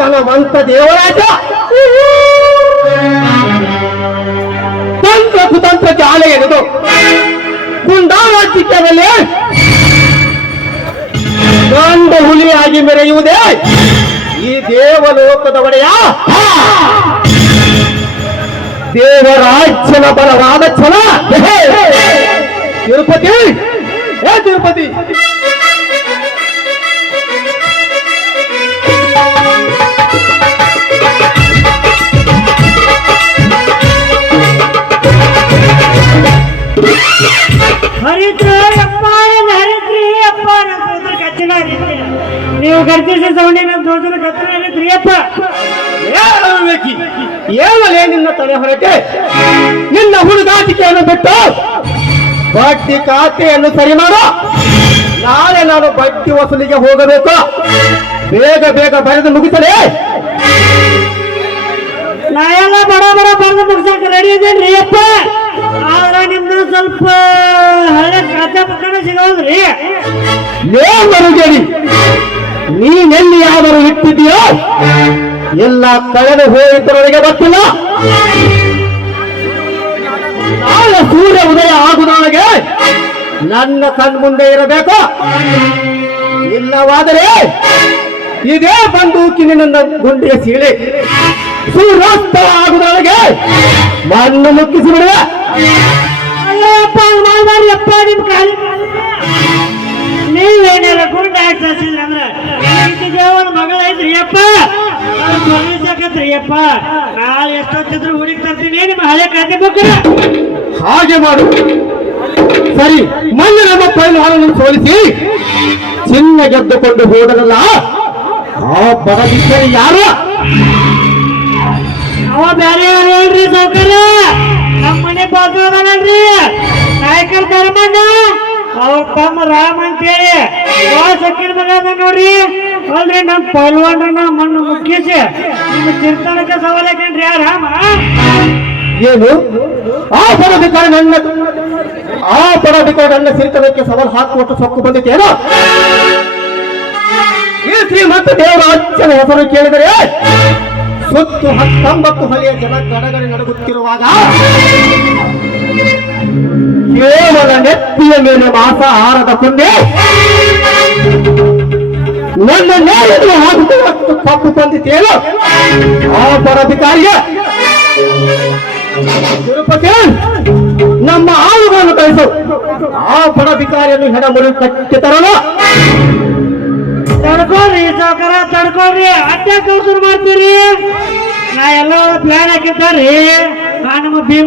ಧನವಂತ ದೇವರಾಜ ತಂತ್ರ ಕುತಂತ್ರ ಜಾಲ ಎಳೆದು ಗುಂಡಾರಾಜ್ಯದಲ್ಲಿ ಗಂಡು ಹುಲಿಯಾಗಿ ಮೆರೆಯುವುದೇ ಈ ದೇವಲೋಕದ ಒಡೆಯ ದೇವರಾಜ್ಯನ ಬಲವಾದ ಛಲ. ತಿರುಪತಿ ತಿರುಪತಿ ಹರಿದ್ರಿ ಅಪ್ಪ ಹರಿದ್ರಿ ಅಪ್ಪ ಕಚ್ಚಿನ ನೀವು ಗರ್ಜಿಸಿ ಸೌಂಡಿ ನಮ್ಮ ದೋಸ್ತನ ಕತ್ತಿನ ಹರಿದ್ರಿ ಅಪ್ಪ. ಏಳಲೇ ನಿನ್ನ ತಲೆ ಹೊರಟೆ, ನಿನ್ನ ಹುಡುಗಾಟಿಕೆಯನ್ನು ಬಿಟ್ಟು ಬಡ್ಡಿ ಖಾತೆಯನ್ನು ಸರಿ ಮಾಡು. ನಾಳೆ ನಾನು ಬಡ್ಡಿ ವಸೂಲಿಗೆ ಹೋಗಬೇಕು. ಬೇಗ ಬೇಗ ಬರೆದು ಮುಗಿಸಲೇ. ನಾ ಎಲ್ಲ ಬಡ ಬಡ ಬರೆದು ಮುಗಿಸಕ್ಕೆ ರೆಡಿ ಇದ್ದೇನ್ರಿ ಅಪ್ಪ. ಆದ್ರೆ ನಿಮ್ದು ಸ್ವಲ್ಪ ಹಳೆ ಖಾತೆ ಪಕ್ಕನ ಸಿಗೋದ್ರಿ. ಏರಿ ನೀನೆಲ್ಲಿ ಯಾವರು ಇಟ್ಟಿದೆಯೋ ಎಲ್ಲ ಕಳೆದು ಹೋಯಿತರೊಳಗೆ ಬರ್ತಿಲ್ಲ. ನಾಳೆ ಸೂರ್ಯ ಉದಯ ಆಗುವುದರೊಳಗೆ ನನ್ನ ಕಣ್ಮುಂದೆ ಇರಬೇಕು. ಇಲ್ಲವಾದರೆ ಇದೇ ಬಂದೂಕಿನ ನನ್ನ ಗುಂಡಿಯ ಸೀಳೆ ಸೂರ್ಯಾಸ್ತ ಆಗುವುದರೊಳಗೆ ಮಣ್ಣು ಮುಕ್ಕಿಸಿ ಬಿಡುವೆ. ಅಯ್ಯಪ್ಪ ಅಪ್ಪ ನಿಮ್ ಕಾಲಿ ನೀವೇನಾರ ಗುಂಡ ಹಾಕ್ಸಿದ್ರಿ ಅಂದ್ರೆ ದೇವನ ಮಗಳ ಐತ್ರಿ ಅಪ್ಪ. ಸಾಕತ್ರಿ ಅಪ್ಪ. ನಾಳೆ ಎಷ್ಟೊತ್ತಿದ್ರು ಹುಡುಗಿ ತರ್ತೀನಿ ನಿಮ್ಮ ಹಳೆ ಖಾತೆ ಬೇಕು. ಹಾಗೆ ಮಾಡು. ಸರಿ, ಮೊನ್ನೆ ನಮ್ಮ ಪೈಲ್ವಾನನ್ನು ಸೋಲಿಸಿ ಚಿನ್ನ ಗೆದ್ದುಕೊಂಡು ಹೋದರಲ್ಲ ಆ ಬಡಗಿದ್ದರೆ ಯಾರು? ಅವ ಬೇರೆ ಯಾರು ಹೇಳ್ರಿ ಸೌಕರ್ಯ. ನಮ್ಮ ಮನೆ ಬಾಜು ಅದಾನಲ್ರಿ ನಾಯಕರ ಧರ್ಮಣ್ಣ, ಅವ್ರ ತಮ್ಮ ರಾಮ ಅಂತೇಳಿ ಸಕ್ಕಿನ ಮಗ ಅದ ನೋಡ್ರಿ. ಅಲ್ರಿ ನಮ್ಮ ಪಲ್ವಾನ್ರನ್ನ ಮಣ್ಣು ಮುಕ್ಕಿಸಿ ನಿಮ್ಮ ತೀರ್ಥಾಟಕ ಸವಾಲ್ ಹಾಕಂಡ್ರಿ ಆ ರಾಮ. ಏನು ಆ ಪಡಬಿಕಾರ ನನ್ನ ಸಿರಿತನಕ್ಕೆ ಸವಾಲು ಹಾಕುವಷ್ಟು ಸೊಕ್ಕು ಬಂದಿತ್ತೇನೋ? ಈ ಶ್ರೀಮಂತ ದೇವರಾಜ್ಯನ ಹೆಸರು ಕೇಳಿದರೆ ಸುತ್ತು 19 ಹಳೆಯ ಜನ ಗಡಗಡೆ ನಡುಗುತ್ತಿರುವಾಗ ಕೇವಲ ನೆತ್ತಿಯ ಮೇಲೆ ಮಾಂಸಾಹಾರದ ಕೊಂಡೆ ನನ್ನ ನೇರನ್ನು ಹಾಕುವಷ್ಟು ತಪ್ಪು ಬಂದಿತ್ತೇನು ಆ ಪರಧಿಕಾರಿಯ? ತಿರುಪತಿ, ನಮ್ಮ ಆಳುಗಳನ್ನು ಕಳಿಸು. ಆ ಪರಧಿಕಾರಿಯನ್ನು ಹೆಣಮುರಿ ಕಟ್ಟಿ ತರಲು. ತಡ್ಕೊಳ್ರಿ ಸಾವುಕಾರ, ತಡ್ಕೊಳ್ರಿ. ಅಡ್ಡ ಕೌಸರು ಮಾಡ್ತೀರಿ. ನಾ ಎಲ್ಲ ಪ್ಲಾನ್ ಹಾಕಿರ್ತಾರ್ರಿ. ನಮ್ಮ ಭೀಮ